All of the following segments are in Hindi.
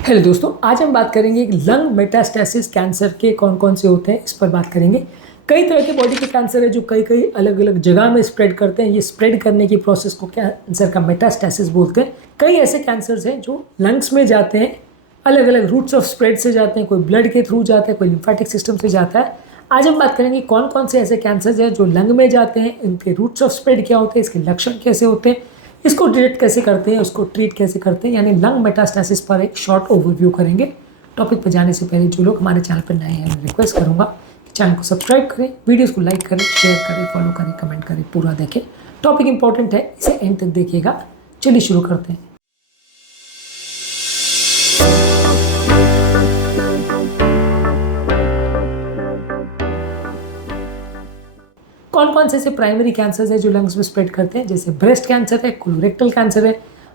हेलो दोस्तों, आज हम बात करेंगे कि लंग मेटास्टेसिस कैंसर के कौन कौन से होते हैं, इस पर बात करेंगे। कई तरह के बॉडी के कैंसर है जो कई कई अलग अलग जगह में स्प्रेड करते हैं। ये स्प्रेड करने की प्रोसेस को कैंसर का मेटास्टेसिस बोलते हैं। कई ऐसे कैंसर्स हैं जो लंग्स में जाते हैं, अलग अलग रूट्स ऑफ स्प्रेड से जाते हैं। कोई ब्लड के थ्रू जाता है, कोई लिम्फेटिक सिस्टम से जाता है। आज हम बात करेंगे कौन कौन से ऐसे कैंसर्स हैं जो लंग में जाते हैं, इनके रूट्स ऑफ स्प्रेड क्या होते हैं, इसके लक्षण कैसे होते हैं, इसको डिटेक्ट कैसे करते हैं, उसको ट्रीट कैसे करते हैं, यानी लंग मेटास्टेसिस पर एक शॉर्ट ओवरव्यू करेंगे। टॉपिक पर जाने से पहले जो लोग हमारे चैनल पर नए हैं, मैं रिक्वेस्ट करूंगा कि चैनल को सब्सक्राइब करें, वीडियोस को लाइक करें, शेयर करें, फॉलो करें, कमेंट करें, पूरा देखें। टॉपिक इंपॉर्टेंट है, इसे एंड तक देखिएगा। चलिए शुरू करते हैं। कौन कौन से ऐसे प्राइमरी कैंसर्स है जो लंग्स में स्प्रेड करते हैं, जैसे ब्रेस्ट कैंसर है, कोलोरेक्टल कैंसर है,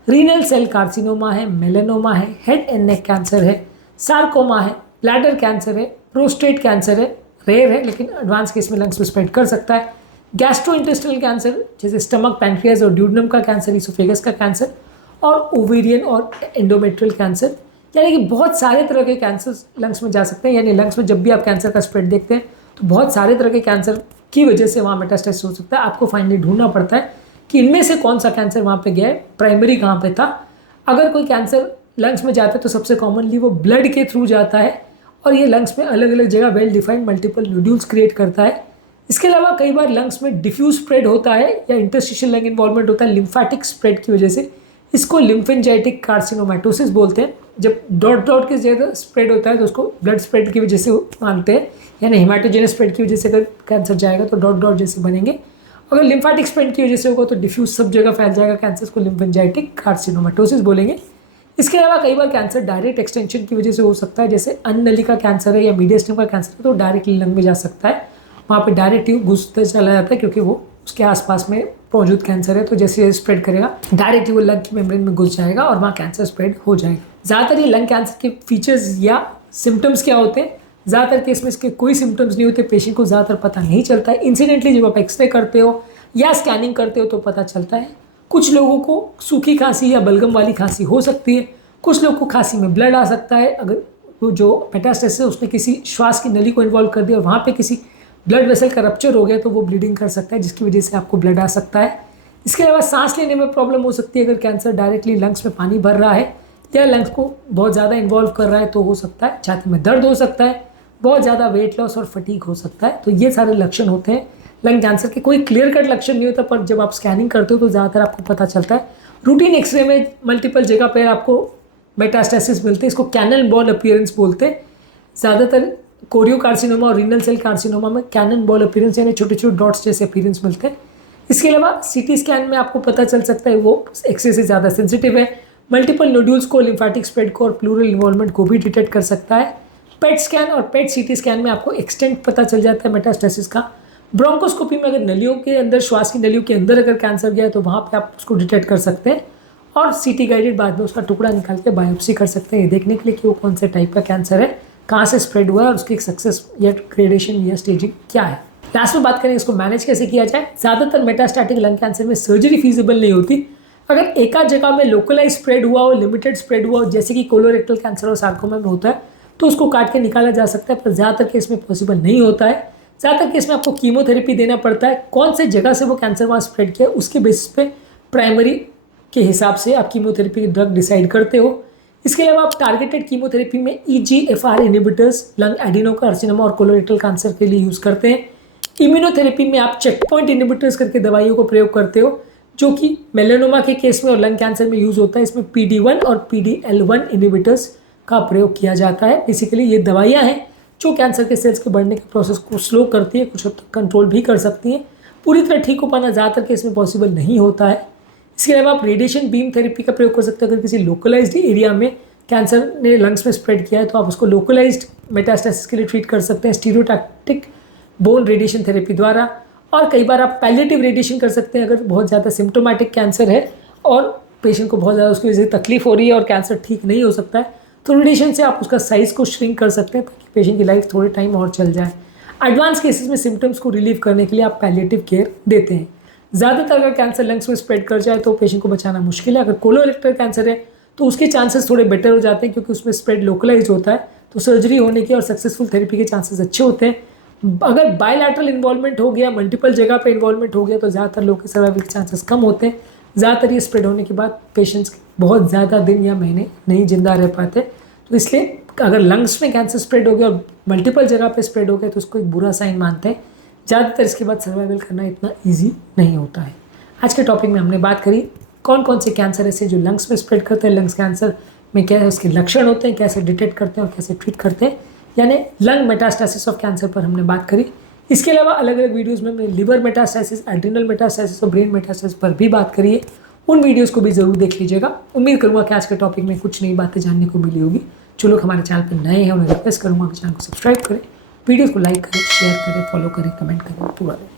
रीनल सेल कार्सिनोमा है, मेलेनोमा है, हेड एंड नेक कैंसर है, सार्कोमा है, ब्लैडर कैंसर है, प्रोस्टेट कैंसर है, रेयर है लेकिन एडवांस केस में लंग्स में स्प्रेड कर सकता है, गैस्ट्रोइंटेस्टिनल कैंसर जैसे स्टमक, पैंक्रियाज और ड्यूडनम का कैंसर, इसोफेगस का कैंसर, और ओवेरियन और एंडोमेट्रियल कैंसर। यानी कि बहुत सारे तरह के कैंसर लंग्स में जा सकते हैं। यानी लंग्स में जब भी आप कैंसर का स्प्रेड देखते हैं तो बहुत सारे तरह के कैंसर की वजह से वहाँ मेटास्टेसिस हो सकता है। आपको फाइनली ढूंढना पड़ता है कि इनमें से कौन सा कैंसर वहाँ पे गया है, प्राइमरी कहाँ पे था। अगर कोई कैंसर लंग्स में जाता है तो सबसे कॉमनली वो ब्लड के थ्रू जाता है और ये लंग्स में अलग अलग जगह well defined multiple nodules create करता है। इसके अलावा कई बार लंग्स में डिफ्यूज स्प्रेड होता है या इंटरस्टिशियल लंग इन्वॉल्वमेंट होता है लिम्फेटिक स्प्रेड की वजह से। इसको लिम्फेंजाइटिक कार्सिनोमैटोसिस बोलते हैं। जब डॉट डॉट की जगह स्प्रेड होता है तो उसको ब्लड स्प्रेड की वजह से मानते हैं, यानी हेमाटोजेनस स्प्रेड की वजह से अगर कैंसर जाएगा तो डॉट डॉट जैसे बनेंगे। अगर लिम्फेटिक स्प्रेड की वजह से होगा तो डिफ्यूज सब जगह फैल जाएगा कैंसर, को लिम्फेंजाइटिक कार्सिनोमैटोसिस बोलेंगे। इसके अलावा कई बार कैंसर डायरेक्ट एक्सटेंशन की वजह से हो सकता है, जैसे अन्ननलिका कैंसर है या मीडियस्टम का कैंसर है तो डायरेक्टली लंग में जा सकता है। वहाँ पे डायरेक्ट ट्यूब घुसते चला जाता है क्योंकि वो उसके आसपास में मौजूद कैंसर है, तो जैसे स्प्रेड करेगा डायरेक्टली वो लंग की मेम्ब्रेन में घुस जाएगा और वहाँ कैंसर स्प्रेड हो जाएगा। ज़्यादातर ये लंग कैंसर के फीचर्स या सिम्टम्स क्या होते हैं, ज़्यादातर केस में इसके कोई सिम्टम्स नहीं होते, पेशेंट को ज़्यादातर पता नहीं चलता है। इंसिडेंटली जब आप एक्सरे करते हो या स्कैनिंग करते हो तो पता चलता है। कुछ लोगों को सूखी खांसी या बलगम वाली खांसी हो सकती है, कुछ लोगों को खांसी में ब्लड आ सकता है। अगर वो जो मेटास्टेसिस है उसने किसी श्वास की नली को इन्वॉल्व कर दिया और वहाँ पे किसी ब्लड वेसल का रप्चर हो गया तो वो ब्लीडिंग कर सकता है, जिसकी वजह से आपको ब्लड आ सकता है। इसके अलावा सांस लेने में प्रॉब्लम हो सकती है। अगर कैंसर डायरेक्टली लंग्स में पानी भर रहा है या लंग्स को बहुत ज़्यादा इन्वॉल्व कर रहा है तो हो सकता है छाती में दर्द हो सकता है, बहुत ज़्यादा वेट लॉस और फटीग हो सकता है। तो ये सारे लक्षण होते हैं लंग कैंसर के। कोई क्लियर कट लक्षण नहीं होता, पर जब आप स्कैनिंग करते हो तो ज़्यादातर आपको पता चलता है। रूटीन एक्सरे में मल्टीपल जगह पर आपको मेटास्टेसिस मिलते हैं, इसको कैनन बॉल अपीयरेंस बोलते हैं। ज़्यादातर कोरियो कार्सिनोमा और रीनल सेल कार्सिनोमा में कैनन बॉल अपीयरेंस यानी छोटे छोटे डॉट्स जैसे अपीयरेंस मिलते हैं। इसके अलावा सीटी स्कैन में आपको पता चल सकता है, वो एक्सरे से ज़्यादा सेंसिटिव है, मल्टीपल नोड्यूल्स को, लिम्फेटिक स्प्रेड को और प्लूरल इन्वॉल्वमेंट को भी डिटेक्ट कर सकता है। पेट स्कैन और पेट सीटी स्कैन में आपको एक्सटेंट पता चल जाता है मेटास्टेसिस का। ब्रोंकोस्कोपी में अगर नलियों के अंदर, श्वास की नलियों के अंदर अगर कैंसर गया तो वहाँ पे आप उसको डिटेक्ट कर सकते हैं और सीटी गाइडेड बाद में उसका टुकड़ा निकाल के बायोप्सी कर सकते हैं, ये देखने के लिए कि वो कौन से टाइप का कैंसर है, कहाँ से स्प्रेड हुआ है और उसकी सक्सेस या ग्रेडेशन या स्टेजिंग क्या है। लास्ट में बात करें इसको मैनेज कैसे किया जाए। ज़्यादातर मेटास्टैटिक लंग कैंसर में सर्जरी फीजिबल नहीं होती। अगर एक आध जगह में लोकलाइज स्प्रेड हुआ हो, लिमिटेड स्प्रेड हुआ हो, जैसे कि कोलोरेक्टल कैंसर और सार्कोमा में होता है तो उसको काट के निकाला जा सकता है, पर ज़्यादातर केस में पॉसिबल नहीं होता है। ज़्यादातर केस में आपको कीमोथेरेपी देना पड़ता है। कौन से जगह से वो कैंसर वहाँ स्प्रेड किया उसके बेसिस पे प्राइमरी के हिसाब से आप कीमोथेरेपी की ड्रग डिसाइड करते हो। इसके अलावा आप टारगेटेड कीमोथेरेपी में EGFR इनहिबिटर्स लंग एडिनोकार्सिनोमा और कोलोरेक्टल कैंसर के लिए यूज़ करते हैं। इम्यूनोथेरेपी में आप चेक पॉइंट इनहिबिटर्स करके दवाइयों को प्रयोग करते हो, जो कि मेलेनोमा के केस में और लंग कैंसर में यूज़ होता है। इसमें PD-1 और PDL-1 इनहिबिटर्स का प्रयोग किया जाता है। बेसिकली ये दवाइयाँ हैं जो कैंसर के सेल्स के बढ़ने के प्रोसेस को स्लो करती है, कुछ हद तक कंट्रोल भी कर सकती हैं। पूरी तरह ठीक हो पाना ज़्यादातर केस में पॉसिबल नहीं होता है। इसके अलावा आप रेडिएशन बीम थेरेपी का प्रयोग कर सकते हैं। अगर किसी लोकलाइज्ड एरिया में कैंसर ने लंग्स में स्प्रेड किया है तो आप उसको लोकलाइज्ड मेटास्टेसिस के लिए ट्रीट कर सकते हैं स्टीरियोटैक्टिक बोन रेडिएशन थेरेपी द्वारा। और कई बार आप पैलिएटिव रेडिएशन कर सकते हैं अगर बहुत ज़्यादा सिम्टोमेटिक कैंसर है और पेशेंट को बहुत ज़्यादा उसकी वजह से तकलीफ हो रही है और कैंसर ठीक नहीं हो सकता है, तो रेडिएशन से आप उसका साइज़ को श्रिंक कर सकते हैं ताकि पेशेंट की लाइफ थोड़े टाइम और चल जाए। एडवांस केसेस में सिम्टम्स को रिलीव करने के लिए आप पैलिएटिव केयर देते हैं। ज़्यादातर अगर कैंसर लंग्स में स्प्रेड कर जाए तो पेशेंट को बचाना मुश्किल है। अगर कोलोरेक्टल कैंसर है तो उसके चांसेस थोड़े बेटर हो जाते हैं क्योंकि उसमें स्प्रेड लोकलाइज होता है, तो सर्जरी होने के और सक्सेसफुल थेरेपी के चांसेस अच्छे होते हैं। अगर बायलैटरल इन्वॉल्वमेंट हो गया, मल्टीपल जगह पे इन्वॉल्वमेंट हो गया, तो ज़्यादातर लोग के सर्वाइवल के चांसेस कम होते हैं। ज़्यादातर ये स्प्रेड होने के बाद पेशेंट्स बहुत ज़्यादा दिन या महीने नहीं जिंदा रह पाते। तो इसलिए अगर लंग्स में कैंसर स्प्रेड हो गया और मल्टीपल जगह पे स्प्रेड हो गया तो उसको एक बुरा साइन मानते हैं। ज़्यादातर इसके बाद सर्वाइवल करना इतना ईजी नहीं होता है। आज के टॉपिक में हमने बात करी कौन कौन से कैंसर ऐसे जो लंग्स में स्प्रेड करते हैं, लंग्स कैंसर में क्या है उसके लक्षण होते हैं, कैसे डिटेक्ट करते हैं और कैसे ट्रीट करते हैं, यानी लंग मेटास्टेसिस ऑफ कैंसर पर हमने बात करी। इसके अलावा अलग अलग वीडियोस में मैं लिवर मेटास्टेसिस, एड्रिनल मेटास्टेसिस और ब्रेन मेटास्टेसिस पर भी बात करी है। उन वीडियोस को भी जरूर देख लीजिएगा। उम्मीद करूँगा कि आज के टॉपिक में कुछ नई बातें जानने को मिली होगी। जो लोग हमारे चैनल पर नए हैं उन्हें रिक्वेस्ट करूँगा कि चैनल को सब्सक्राइब करें, वीडियोस को लाइक करें, शेयर करें, फॉलो करें, कमेंट करें, पूरा करें।